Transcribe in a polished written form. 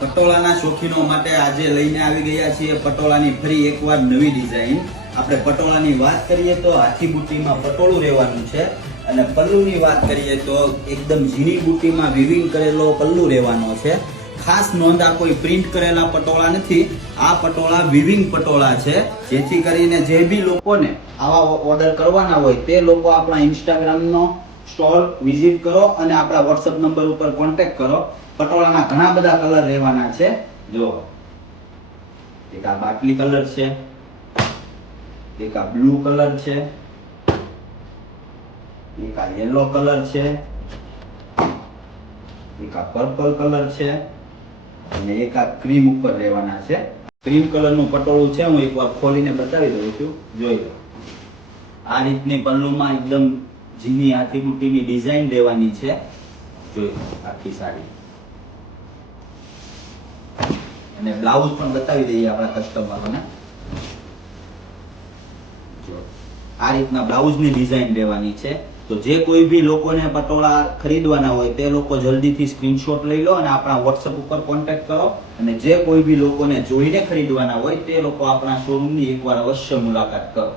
પટોળાના શોખીનો માટે આજે લઈને આવી ગયા છીએ પટોળાની ફરી એકવાર નવી ડિઝાઇન. આપણે પટોળાની વાત કરીએ તો હાથી બુટ્ટીમાં પટોળું રહેવાનું છે અને પલ્લુની વાત કરીએ તો એકદમ ઝીણી બુટ્ટીમાં વિવિંગ કરેલો પલ્લુ રહેવાનો છે. ખાસ નોંધ, આ કોઈ પ્રિન્ટ કરેલા પટોળા નથી, આ પટોળા વિવિંગ પટોળા છે. જેથી કરીને જે બી લોકોને આવા ઓર્ડર કરવાના હોય તે લોકો આપણા ઇન્સ્ટાગ્રામનો સ્ટોલ વિઝિટ કરો અને આપણા વોટ્સઅપ નંબર ઉપર કોન્ટેક્ટ કરો. પટોળાના ઘણા બધા કલર રહેવાના છે. જો એક આ બાટલી કલર છે, એક આ બ્લુ કલર છે, એક આ યેલો કલર છે, એક આ પર્પલ કલર છે અને એક આ ક્રીમ ઉપર રહેવાના છે. ક્રીમ કલરનું પટોળું છે, હું એકવાર ખોલીને બતાવી દઉં છું. જોઈ લો, આ રીતની પલ્લુમાં એકદમ ઝીણી હાથી બુટ્ટીની ડિઝાઇન દેવાની છે. જોઈ લો આખી સાડી. અને બ્લાઉઝ પણ બતાવી દઈએ આપણા કસ્ટમરોને. જો આ રીતના બ્લાઉઝની ડિઝાઇન દેવાની છે. તો જે કોઈ બી લોકોને પટોળા ખરીદવાના હોય તે લોકો જલ્દીથી સ્ક્રીનશોટ લઈ લો અને આપણા વોટ્સઅપ ઉપર કોન્ટેક્ટ કરો. અને જે કોઈ બી લોકોને જોઈને ખરીદવાના હોય તે લોકો આપણા શોરૂમની એકવાર અવશ્ય મુલાકાત કરો.